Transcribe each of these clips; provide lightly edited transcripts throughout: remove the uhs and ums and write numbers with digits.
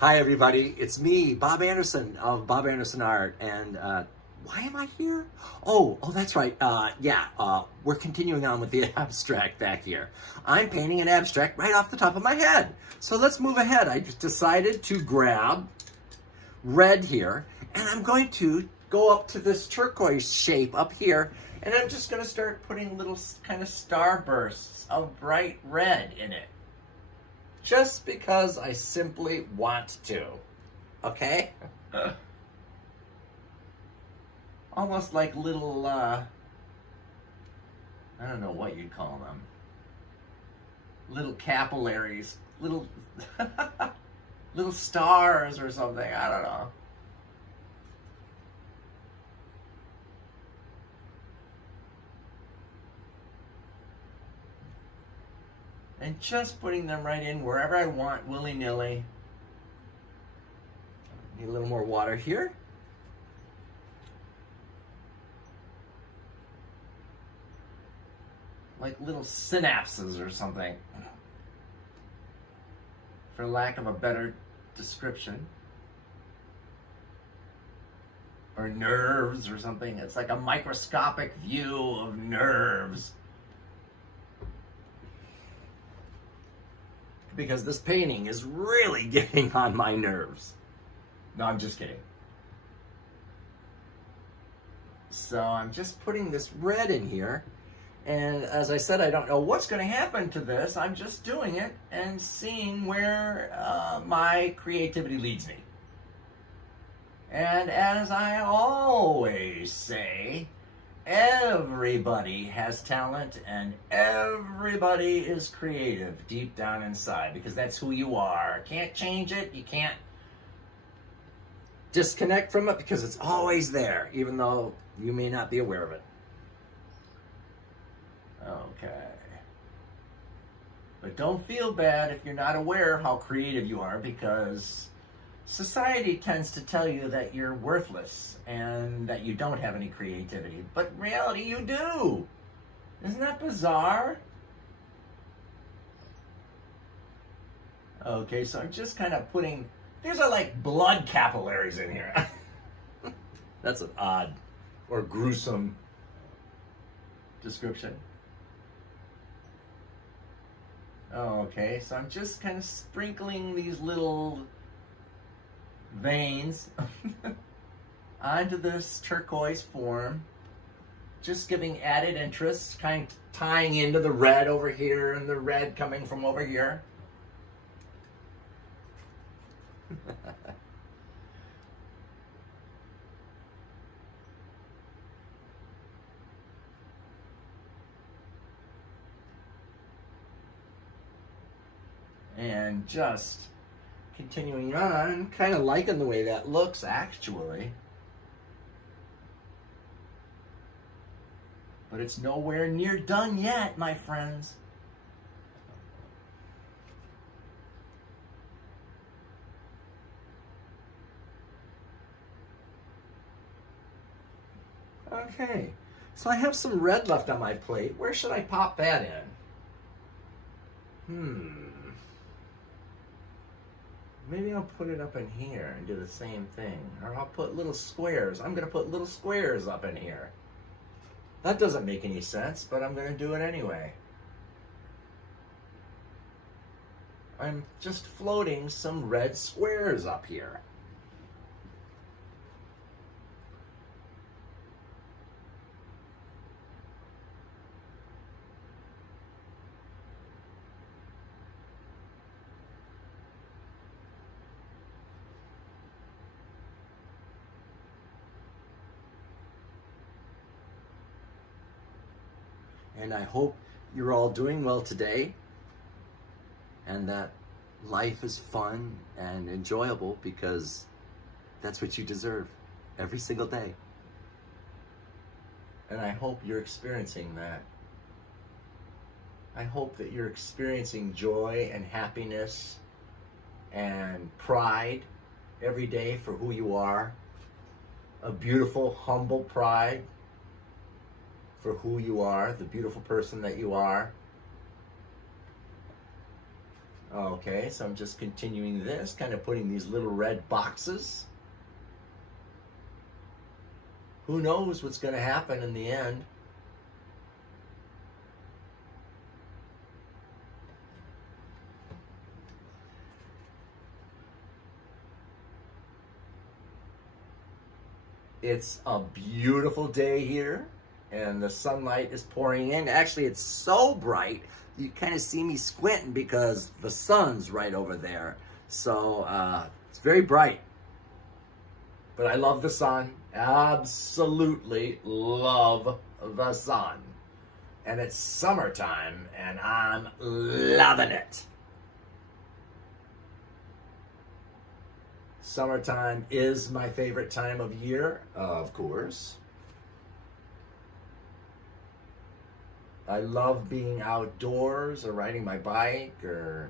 Hi, everybody. It's me, Bob Anderson of Bob Anderson Art. And why am I here? Oh, that's right. We're continuing on with the abstract back here. I'm painting an abstract right off the top of my head. So let's move ahead. I just decided to grab red here, and I'm going to go up to this turquoise shape up here, and I'm just going to start putting little kind of starbursts of bright red in it. Just because I simply want to. Okay? Almost like little, I don't know what you'd call them. Little capillaries. Little, little stars or something. I don't know. And just putting them right in wherever I want, willy-nilly. Need a little more water here. Like little synapses or something, for lack of a better description. Or nerves or something. It's like a microscopic view of nerves. Because this painting is really getting on my nerves. No, I'm just kidding. So I'm just putting this red in here. And as I said, I don't know what's going to happen to this. I'm just doing it and seeing where my creativity leads me. And as I always say, everybody has talent and everybody is creative deep down inside, because that's who you are. Can't change it. You can't disconnect from it because it's always there, even though you may not be aware of it. Okay. But don't feel bad if you're not aware how creative you are, because society tends to tell you that you're worthless and that you don't have any creativity. But in reality, you do. Isn't that bizarre? Okay, so I'm just kind of putting... There's like blood capillaries in here. That's an odd or gruesome description. Okay, so I'm just kind of sprinkling these little veins onto this turquoise form, just giving added interest, kind of tying into the red over here and the red coming from over here. And just continuing on, kind of liking the way that looks, actually. But it's nowhere near done yet, my friends. Okay, so I have some red left on my plate. Where should I pop that in? Maybe I'll put it up in here and do the same thing. Or I'll put little squares. I'm going to put little squares up in here. That doesn't make any sense, but I'm going to do it anyway. I'm just floating some red squares up here. And I hope you're all doing well today, and that life is fun and enjoyable, because that's what you deserve every single day. And I hope you're experiencing that. I hope that you're experiencing joy and happiness and pride every day for who you are. A beautiful, humble pride for who you are, the beautiful person that you are. Okay, so I'm just continuing this, kind of putting these little red boxes. Who knows what's going to happen in the end? It's a beautiful day here, and the sunlight is pouring in. Actually, it's so bright, you kind of see me squinting because the sun's right over there. So it's very bright. But I love the sun. Absolutely love the sun. And it's summertime, and I'm loving it. Summertime is my favorite time of year, of course. I love being outdoors or riding my bike or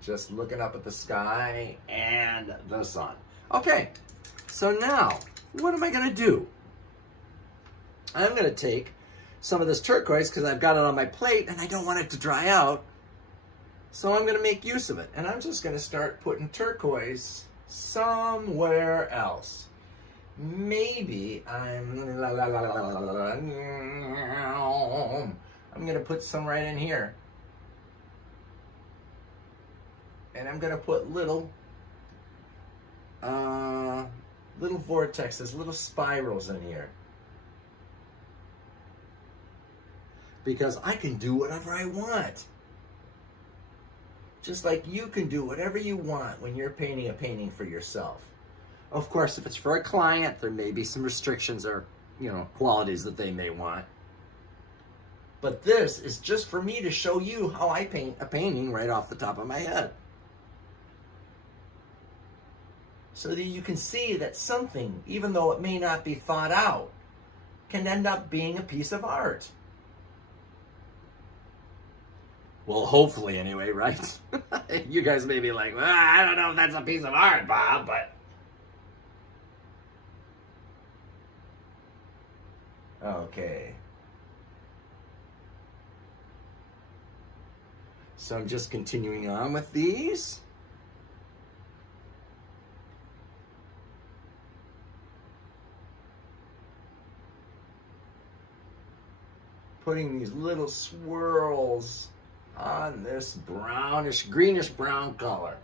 just looking up at the sky and the sun. Okay, so now, what am I going to do? I'm going to take some of this turquoise because I've got it on my plate and I don't want it to dry out. So I'm going to make use of it. And I'm just going to start putting turquoise somewhere else. Maybe I'm going to put some right in here. And I'm going to put little vortexes, little spirals in here. Because I can do whatever I want. Just like you can do whatever you want when you're painting a painting for yourself. Of course, if it's for a client, there may be some restrictions or, qualities that they may want. But this is just for me to show you how I paint a painting right off the top of my head. So that you can see that something, even though it may not be thought out, can end up being a piece of art. Well, hopefully anyway, right? You guys may be like, well, I don't know if that's a piece of art, Bob, but... Okay. So I'm just continuing on with these. Putting these little swirls on this brownish, greenish brown color.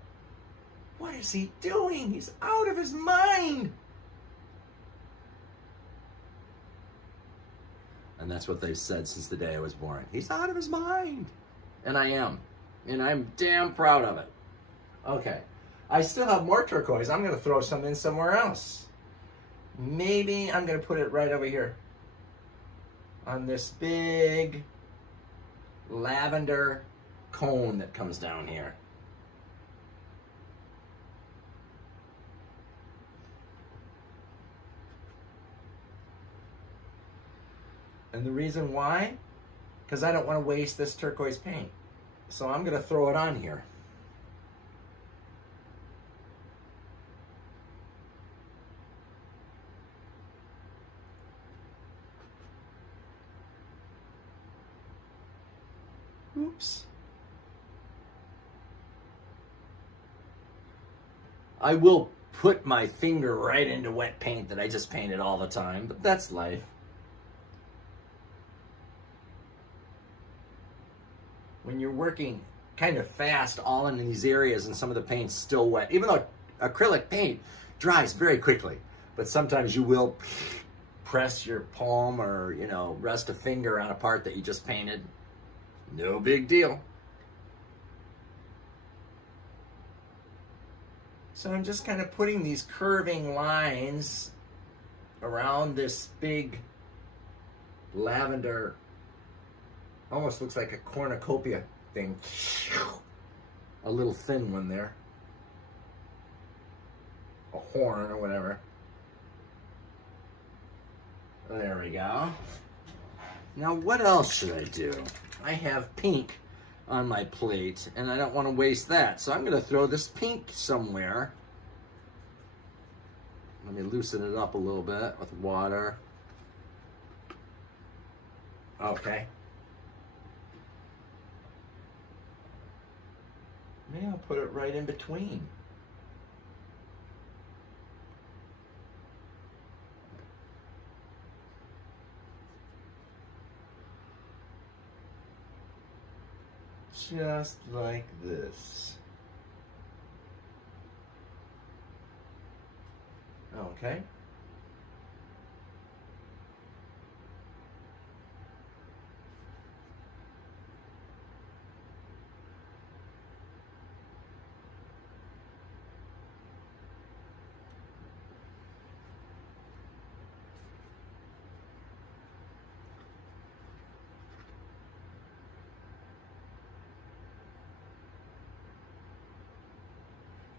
What is he doing? He's out of his mind. And that's what they've said since the day I was born. He's out of his mind. And I am. And I'm damn proud of it. Okay. I still have more turquoise. I'm going to throw some in somewhere else. Maybe I'm going to put it right over here. On this big lavender cone that comes down here. And the reason why? Because I don't want to waste this turquoise paint. So I'm going to throw it on here. Oops. I will put my finger right into wet paint that I just painted all the time, but that's life. When you're working kind of fast all in these areas and some of the paint's still wet, even though acrylic paint dries very quickly, but sometimes you will press your palm or, rest a finger on a part that you just painted. No big deal. So I'm just kind of putting these curving lines around this big lavender, almost looks like a cornucopia thing. A little thin one there. A horn or whatever. There we go. Now what else should I do? I have pink on my plate and I don't want to waste that. So I'm going to throw this pink somewhere. Let me loosen it up a little bit with water. Okay. Maybe I'll put it right in between. Just like this. Okay.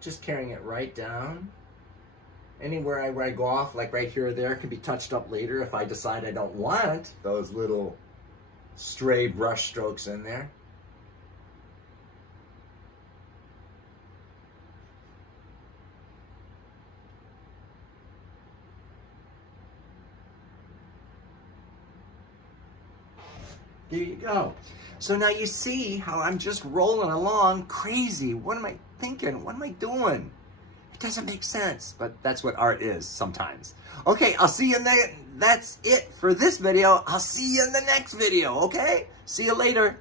Just carrying it right down. Anywhere where I go off, like right here or there, can be touched up later if I decide I don't want those little stray brush strokes in there. There you go. So now you see how I'm just rolling along crazy. What am I thinking? What am I doing? It doesn't make sense, but that's what art is sometimes. Okay, I'll see you in the, that's it for this video. I'll see you in the next video, okay? See you later.